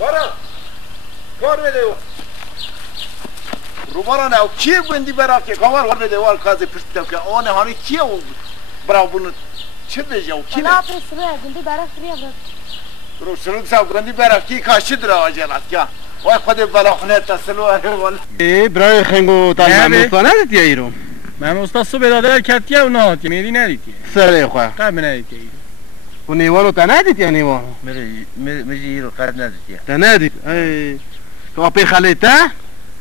برا کار بده رو برا نه کی بندی برا که کار بده وال کازی پرستم که آن هانی کی او برا بون چه بجا و کی نه لا پرسرو گندی برا فریا برا رو سرود ساب گندی برا کی کاش درا واجلات کیا وای خود بالا خونه تسلو وال برای خنگو تا مستانه دیگه ایرو من استاد بداده کتیه و نه میری ندیدی سره خو قبل ندیدی و نیوانو تا ندید یا نیوانو میری رو قبل ندیدی تا ندید ای تو پی خلیته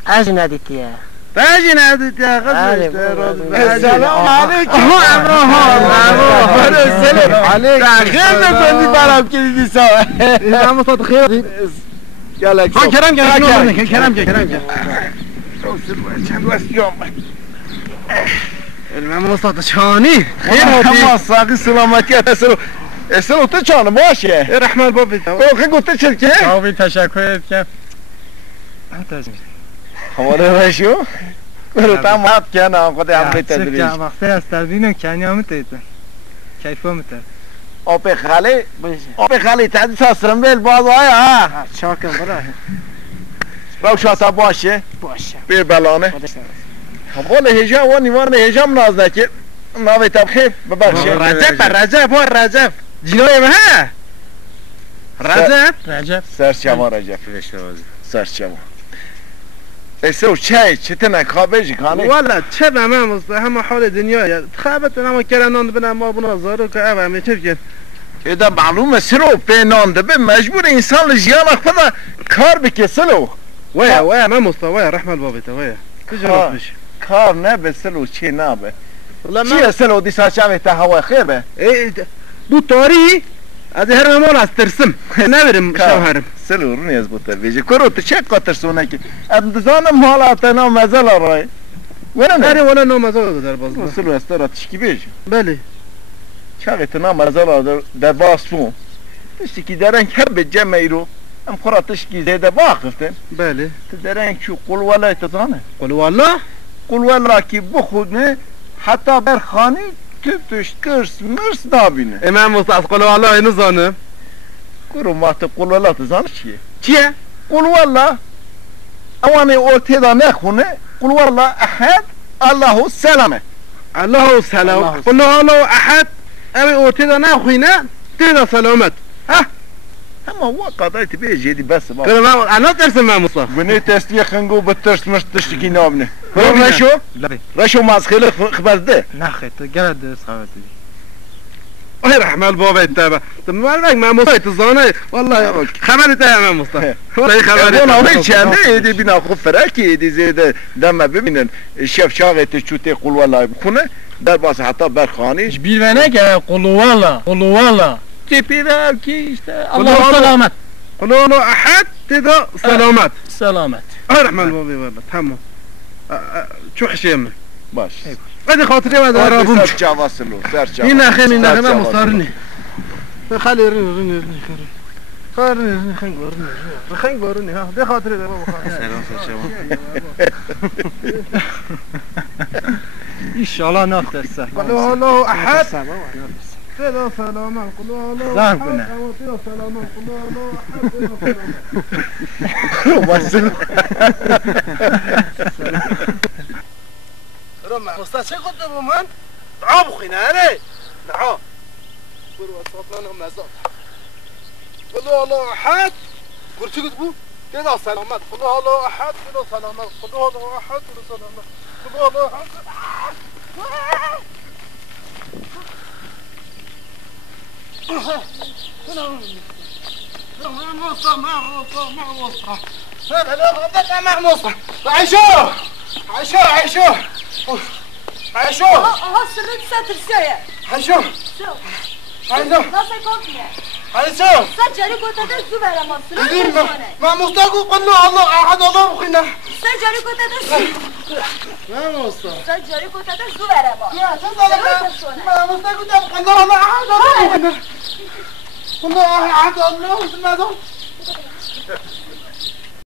از ندیدیه باجی ندید یا غزش سلام علیکم سلام علیکم خیلی نکنی برام که دیدی سا هم استاد خیر یالا کرم کرم چند وقت جام المهم استاد شانی خیر هم ساقی سلامتی اسلو تو چانه باشه رحمان بابی خیلی گفته چل که آبی تشکر کنم حواله رشو برو تام هات کنه خود امری تدریج وقتی از تدوین کنی هم تیتن کیفو متر آب خالی تعدی ساسرم بیل باز آیا شاکم برای روشاتا باشه بیر بلانه حواله هجام و نیوان هجام ناز نکر ناوی تبخیب ببخشه رجب جنوی مها رجب سرچما رجب سرچما ایسو چای چتنه خوابه کانی والا چه به من مصطفی همه حال دنیا خابت نما کرنان بنا ما بنا زارو که اوه می چه کن ایده معلومه سرو پینانده به مجبور انسان لجیان خدا کار بکه سلو ویا ما مصطفی ویا رحمت بابیتا ویا تجربه بشه کار نه به سلو چی نه به چیه سلو دیسا چاوه تا هوا خیر به بو تاری از هرمان از ترسم نبرم شوهرم سلو رو نیز بوتر بیجی کرو تو چه قطر سونه که اندزانم حالات نا مزل آرای اره ولا نو مزال در باز سلو استرا تشکی بیجی بله چاقی تو نا مزل آر در باسفون تشکی درن که به جمعی رو ام خورا تشکی زیده باقفتن بله تو درن چو قل والا اتزانه قل والله قل والا که بخود نه حتی بر خانی توش کرس مرس نابینه امام مصطفی قل والله اینو زانه کرو ما تو قل والا تزانه چیه؟ قل والا اوانه او تیدا نخونه قل والا احد الله سلامه الله سلام قل والله احد اوی او تیدا نخوینه تیدا سلامت ها اما هو قضایت بیجی دی بس ما کنم انا ترسم امام مصطفی بنی تستی خنگو بترس مش تشتکی نابنه ببینم. رشو ماز خیلی خبر ده نخی تو گرد درست خواهد دی ای رحمل بابا اتبا تمام امام مصطفی تزانه والله خبرت امام مصطفی والله خبرت اون اولی چنده ایدی بینا خوب فرکی ایدی زیده دم ببینن شف شاقت چوته قل والله بخونه در باز حتی برخانیش بیرونه که قلوالا تیپی را کی işte Allah selamet قل والله احد تیدا سلامت selamet ای رحمل بابا والله تمام چو حشيمه باش هذه خاطري هذا رابون سر جواسلو سر جواس هنا خير ما مصارني خلي رني خارني خنق ورني ها دي خاطري ده ان شاء الله نفتسه قل والله احد تدا سلاما قل والله احد تدا سلاما قل والله احد رمى مصطفى چه قد من دعا بخينا علي دعا برو وصلنا مزاد قل والله احد قلت شو تقول تدا سلامات قل والله احد تدا سلامات قل والله احد تدا سلامات قل والله احد عيشو ها سرت ساتر سايا عيشو لا سيكونتني عيشو سجلي كنت تدسو بلا ما سرت ما مصدقوا قلنا الله احد الله بخينا سجلي كنت تدسو ما مصدق سجلي كنت تدسو بلا ما يا تزال ما مصدقوا قلنا الله احد الله بخينا قلنا احد الله بخينا